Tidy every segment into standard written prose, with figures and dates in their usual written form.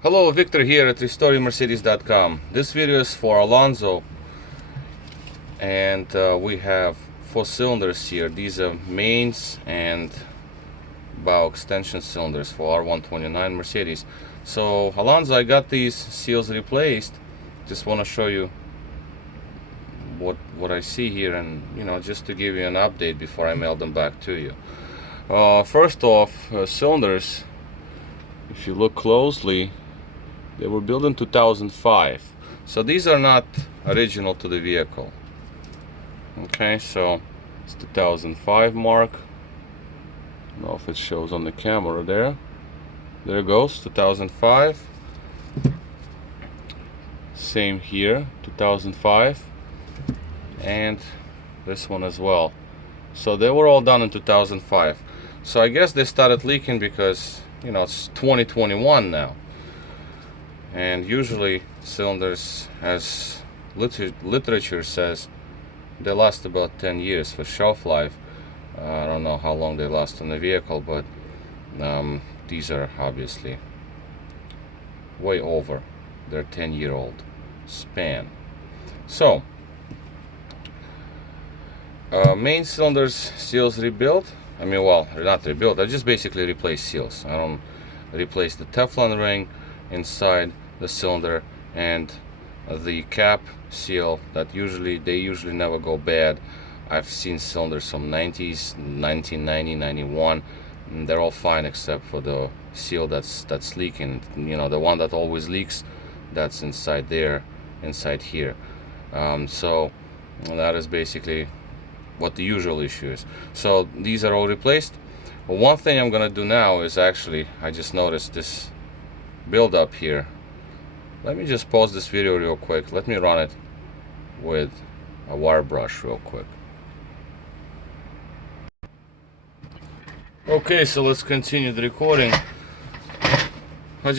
Hello, Victor here at RestoringMercedes.com. This video is for Alonzo, and we have 4 cylinders here. These are mains and bow extension cylinders for R129 Mercedes. So Alonzo, I got these seals replaced. Just want to show you what I see here, and just to give you an update before I mail them back to you. First off, cylinders, if you look closely, they were built in 2005, so these are not original to the vehicle. Okay, so it's 2005 mark. I don't know if it shows on the camera there. There it goes, 2005. Same here, 2005, and this one as well. So they were all done in 2005. So I guess they started leaking because it's 2021 now. And usually cylinders, as literature says, they last about 10 years for shelf life. I don't know how long they last on the vehicle, but these are obviously way over their 10-year-old span. So main cylinders seals rebuilt. I mean, well, they're not rebuilt, I just basically replace seals. I don't replace the Teflon ring inside the cylinder and the cap seal that they usually never go bad. I've seen cylinders from 90s, 1990, 91, and they're all fine except for the seal that's leaking. The one that always leaks, that's inside there, inside here. So that is basically what the usual issue is. So these are all replaced. But one thing I'm gonna do now is actually, I just noticed this build up here. Let me just pause this video real quick. Let me run it with a wire brush real quick. Okay, so let's continue the recording. I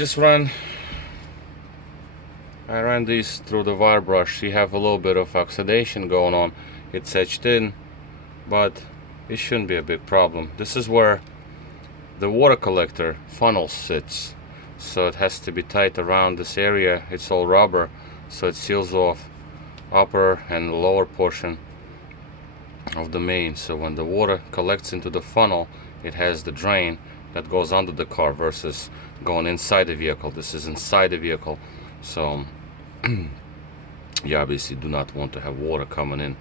ran these through the wire brush. You have a little bit of oxidation going on. It's etched in, but it shouldn't be a big problem. This is where the water collector funnel sits, so it has to be tight around this area. It's all rubber, so it seals off upper and lower portion of the main. So when the water collects into the funnel, it has the drain that goes under the car versus going inside the vehicle. This is inside the vehicle, so you obviously do not want to have water coming in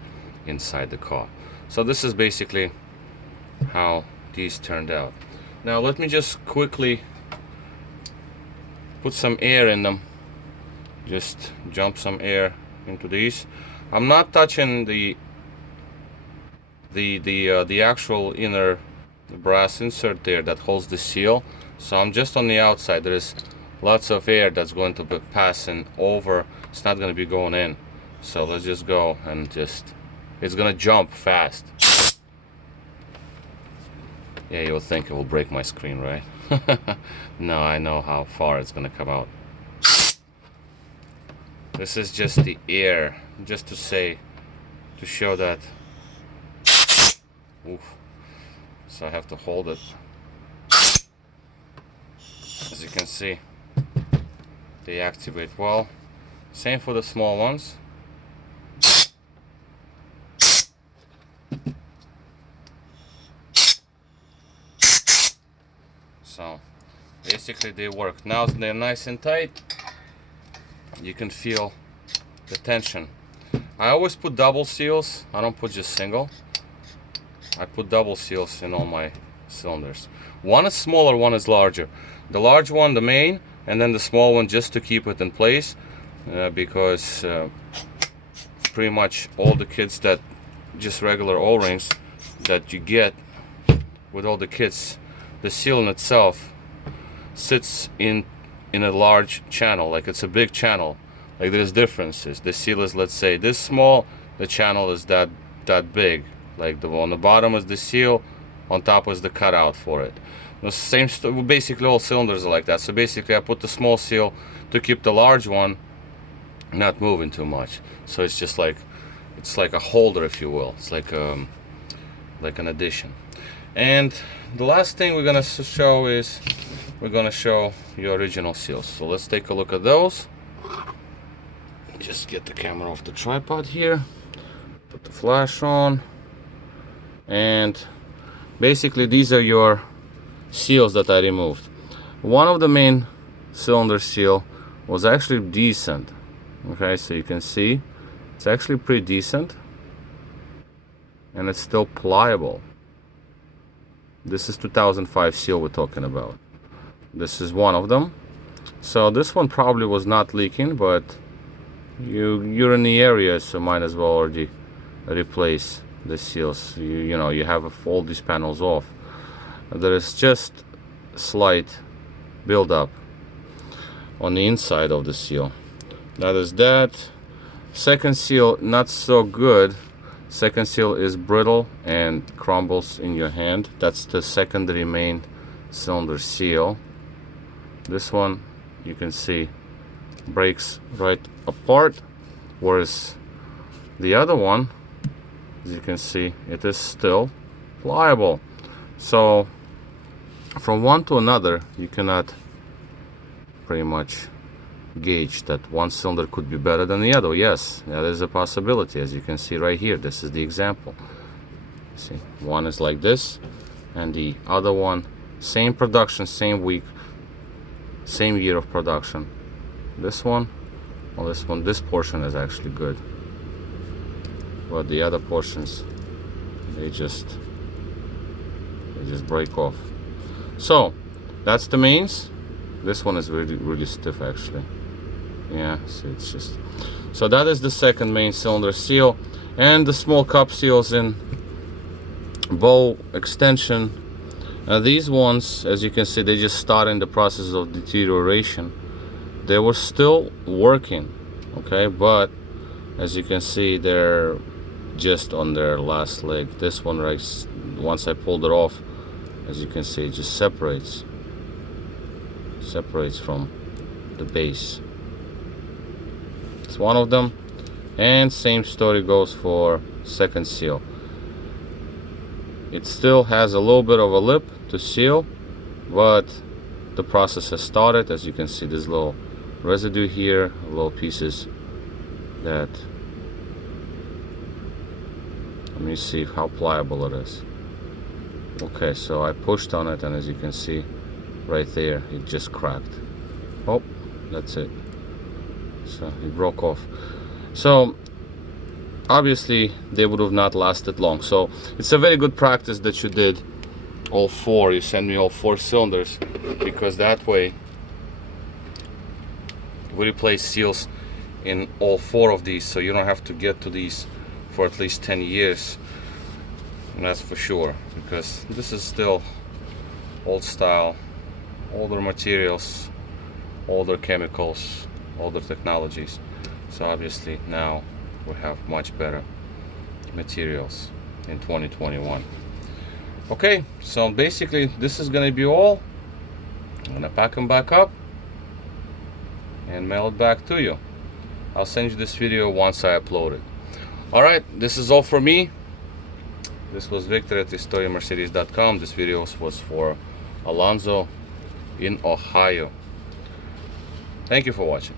inside the car. So this is basically how these turned out. Now let me just quickly put some air in them. Just jump some air into these. I'm not touching the actual inner brass insert there that holds the seal, so I'm just on the outside. There is lots of air that's going to be passing over. It's not going to be going in. So let's just go and it's gonna jump fast. Yeah, you'll think it will break my screen, right? No, I know how far it's gonna come out. This is just the air, just to show that. Oof. So I have to hold it. As you can see, they activate well. Same for the small ones. So basically they work. Now they're nice and tight. You can feel the tension. I always put double seals. I don't put just single. I put double seals in all my cylinders. One is smaller, one is larger. The large one, the main, and then the small one just to keep it in place, because pretty much all the kits that just regular O-rings that you get with all the kits, the seal in itself sits in a large channel, like it's a big channel. Like there's differences. The seal is, let's say, this small, the channel is that big. Like on the bottom is the seal, on top is the cutout for it. The same basically all cylinders are like that. So basically I put the small seal to keep the large one not moving too much. So it's just like, it's like a holder, if you will. It's like an addition. And the last thing we're gonna show is we're gonna show your original seals. So let's take a look at those. Just get the camera off the tripod here, put the flash on, and basically these are your seals that I removed. One of the main cylinder seal was actually decent. Okay, so you can see it's actually pretty decent, and it's still pliable. This is 2005 seal we're talking about. This is one of them. So this one probably was not leaking, but you're in the area, so might as well already replace the seals. You know, you have all these panels off. There is just slight buildup on the inside of the seal. That is that. Second seal, not so good. Second seal is brittle and crumbles in your hand. That's the secondary main cylinder seal. This one, you can see, breaks right apart, whereas the other one, as you can see, it is still pliable. So from one to another, you cannot pretty much gauge that one cylinder could be better than the other. Yes, that is a possibility. As you can see right here, this is the example. See, one is like this, and the other one, same production, same week, same year of production. This one, well, this portion is actually good, but the other portions, they just break off. So that's the mains. This one is really stiff actually. Yeah, so it's just, so that is the second main cylinder seal. And the small cup seals in bow extension, these ones, as you can see, they just started in the process of deterioration. They were still working, okay, but as you can see, they're just on their last leg. This one, right, once I pulled it off, as you can see, it just separates from the base. It's one of them. And same story goes for second seal. It still has a little bit of a lip to seal, but the process has started. As you can see, there's little residue here, little pieces that, let me see how pliable it is. Okay, so I pushed on it, and as you can see right there, it just cracked. Oh, that's it. So it broke off. So obviously they would have not lasted long. So it's a very good practice that you did all four. You send me all four cylinders, because that way we replace seals in all four of these, so you don't have to get to these for at least 10 years. And that's for sure, because this is still old style, older materials, older chemicals, older technologies. So obviously now we have much better materials in 2021. Okay, so basically this is gonna be all. I'm gonna pack them back up and mail it back to you. I'll send you this video once I upload it. Alright, this is all for me. This was Victor at RestoreYourMercedes.com. This video was for Alonzo in Ohio. Thank you for watching.